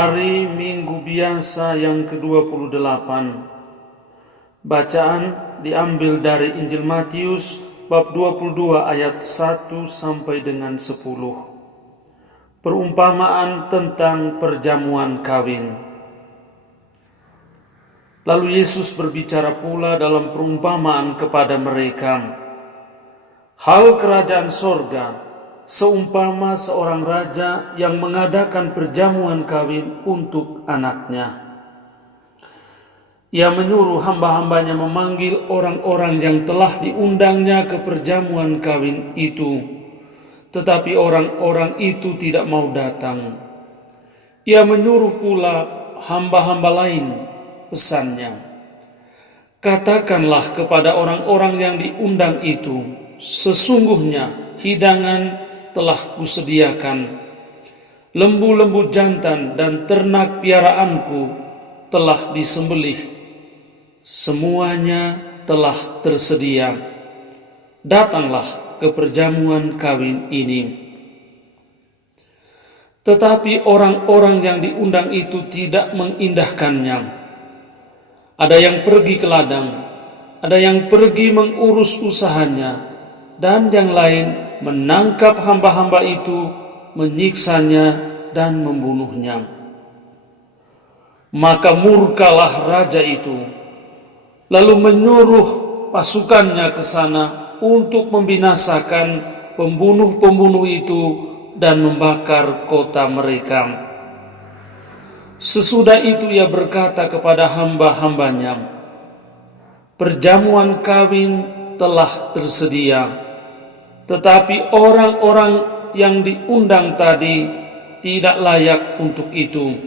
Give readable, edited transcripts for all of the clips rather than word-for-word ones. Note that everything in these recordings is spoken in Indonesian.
Hari Minggu biasa yang ke-28. Bacaan diambil dari Injil Matius bab 22 ayat 1 sampai dengan 10. Perumpamaan tentang perjamuan kawin. Lalu Yesus berbicara pula dalam perumpamaan kepada mereka. Hal kerajaan sorga seumpama seorang raja yang mengadakan perjamuan kawin untuk anaknya. Ia menyuruh hamba-hambanya memanggil orang-orang yang telah diundangnya ke perjamuan kawin itu, tetapi orang-orang itu tidak mau datang. Ia menyuruh pula hamba-hamba lain, pesannya, katakanlah kepada orang-orang yang diundang itu, sesungguhnya hidangan telah kusediakan. Lembu-lembu jantan dan ternak piaraanku telah disembelih. Semuanya telah tersedia. Datanglah ke perjamuan kawin ini. Tetapi orang-orang yang diundang itu tidak mengindahkannya. Ada yang pergi ke ladang, ada yang pergi mengurus usahanya, dan yang lain menangkap hamba-hamba itu, menyiksanya dan membunuhnya. Maka murkalah raja itu, lalu menyuruh pasukannya ke sana untuk membinasakan pembunuh-pembunuh itu dan membakar kota mereka. Sesudah itu ia berkata kepada hamba-hambanya, perjamuan kawin telah tersedia, tetapi orang-orang yang diundang tadi tidak layak untuk itu.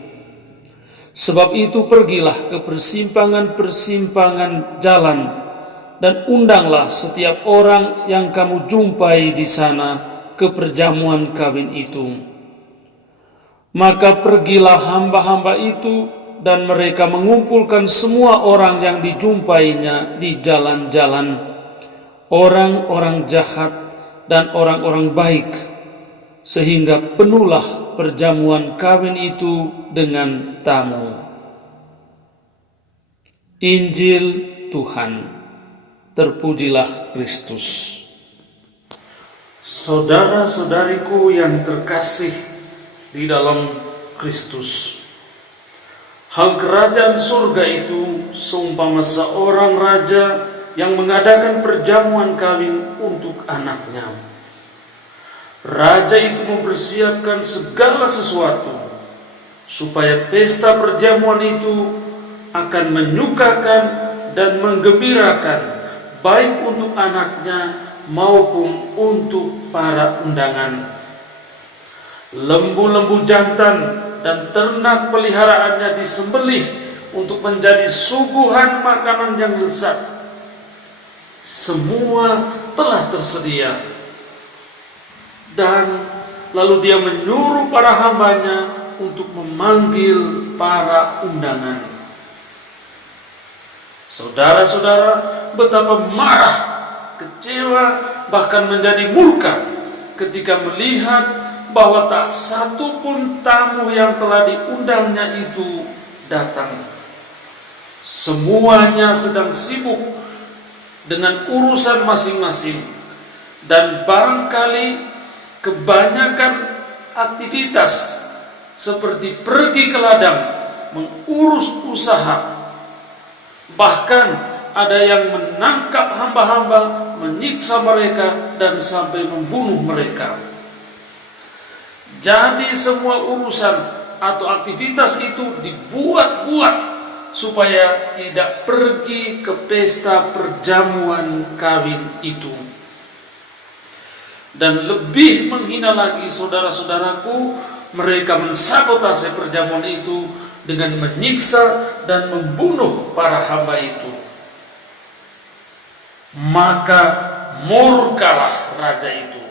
Sebab itu pergilah ke persimpangan-persimpangan jalan dan undanglah setiap orang yang kamu jumpai di sana ke perjamuan kawin itu. Maka pergilah hamba-hamba itu dan mereka mengumpulkan semua orang yang dijumpainya di jalan-jalan, orang-orang jahat dan orang-orang baik, sehingga penuhlah perjamuan kawin itu dengan tamu. Injil Tuhan. Terpujilah Kristus. Saudara-saudariku yang terkasih di dalam Kristus, hal kerajaan surga itu seumpama seorang raja yang mengadakan perjamuan kawin untuk anaknya. Raja itu mempersiapkan segala sesuatu supaya pesta perjamuan itu akan menyukakan dan menggembirakan baik untuk anaknya maupun untuk para undangan. Lembu-lembu jantan dan ternak peliharaannya disembelih untuk menjadi suguhan makanan yang lezat. Semua telah tersedia. Dan lalu dia menyuruh para hambanya untuk memanggil para undangan. Saudara-saudara, betapa marah, kecewa, bahkan menjadi murka ketika melihat bahwa tak satu pun tamu yang telah diundangnya itu datang. Semuanya sedang sibuk dengan urusan masing-masing, dan barangkali kebanyakan aktivitas seperti pergi ke ladang, mengurus usaha, bahkan ada yang menangkap hamba-hamba, menyiksa mereka dan sampai membunuh mereka. Jadi semua urusan atau aktivitas itu dibuat-buat supaya tidak pergi ke pesta perjamuan kawin itu. Dan lebih menghina lagi, saudara-saudaraku, mereka mensabotase perjamuan itu dengan menyiksa dan membunuh para hamba itu. Maka murkalah raja itu.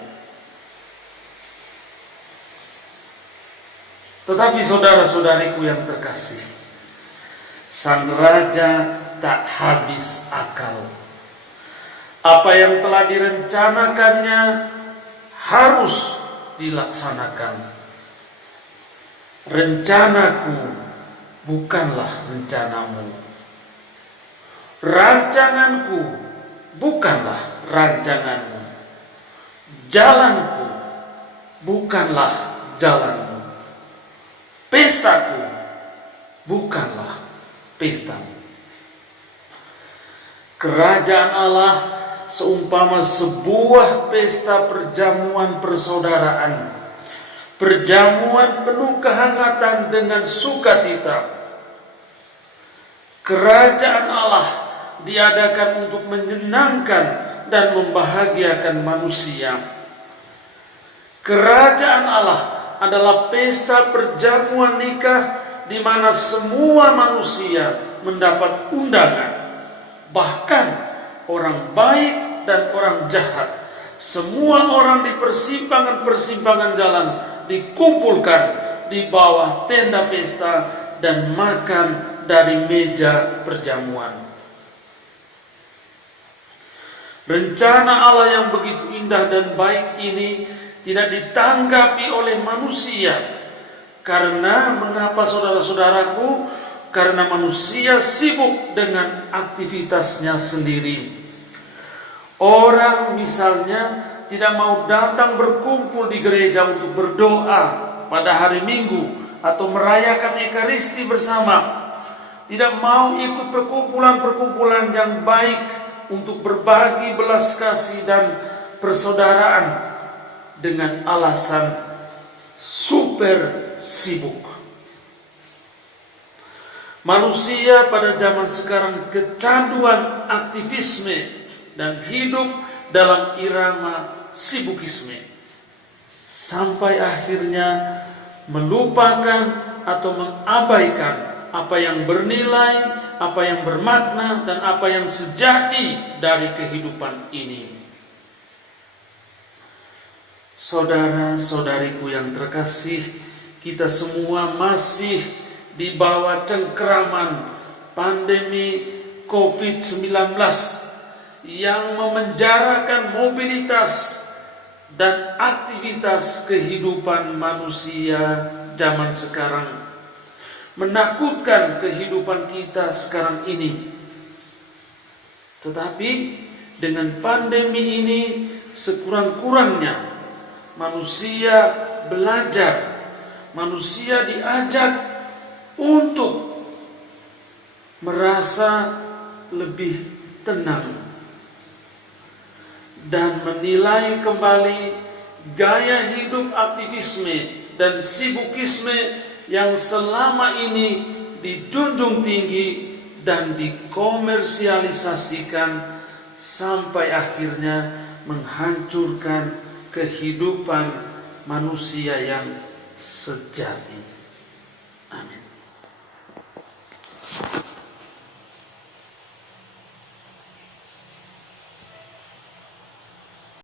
Tetapi saudara-saudariku yang terkasih, sang raja tak habis akal. Apa yang telah direncanakannya harus dilaksanakan. Rencanaku bukanlah rencanamu. Rancanganku bukanlah rancanganmu. Jalanku bukanlah jalanmu. Pestaku bukanlah pestamu. Kerajaan Allah seumpama sebuah pesta perjamuan persaudaraan, perjamuan penuh kehangatan dengan sukacita. Kerajaan Allah diadakan untuk menyenangkan dan membahagiakan manusia. Kerajaan Allah adalah pesta perjamuan nikah di mana semua manusia mendapat undangan. Bahkan orang baik dan orang jahat, semua orang di persimpangan-persimpangan jalan dikumpulkan di bawah tenda pesta dan makan dari meja perjamuan. Rencana Allah yang begitu indah dan baik ini tidak ditanggapi oleh manusia. Karena mengapa, saudara-saudaraku? Karena manusia sibuk dengan aktivitasnya sendiri. Orang misalnya tidak mau datang berkumpul di gereja untuk berdoa pada hari Minggu atau merayakan Ekaristi bersama. Tidak mau ikut perkumpulan-perkumpulan yang baik untuk berbagi belas kasih dan persaudaraan dengan alasan super sibuk. Manusia pada zaman sekarang kecanduan aktivisme dan hidup dalam irama sibukisme, sampai akhirnya melupakan atau mengabaikan apa yang bernilai, apa yang bermakna, dan apa yang sejati dari kehidupan ini. Saudara-saudariku yang terkasih, kita semua masih di bawah cengkeraman pandemi COVID-19 yang memenjarakan mobilitas dan aktivitas kehidupan manusia zaman sekarang, menakutkan kehidupan kita sekarang ini. Tetapi dengan pandemi ini sekurang-kurangnya manusia belajar, manusia diajak untuk merasa lebih tenang dan menilai kembali gaya hidup aktivisme dan sibukisme yang selama ini dijunjung tinggi dan dikomersialisasikan sampai akhirnya menghancurkan kehidupan manusia yang sejati. Amin.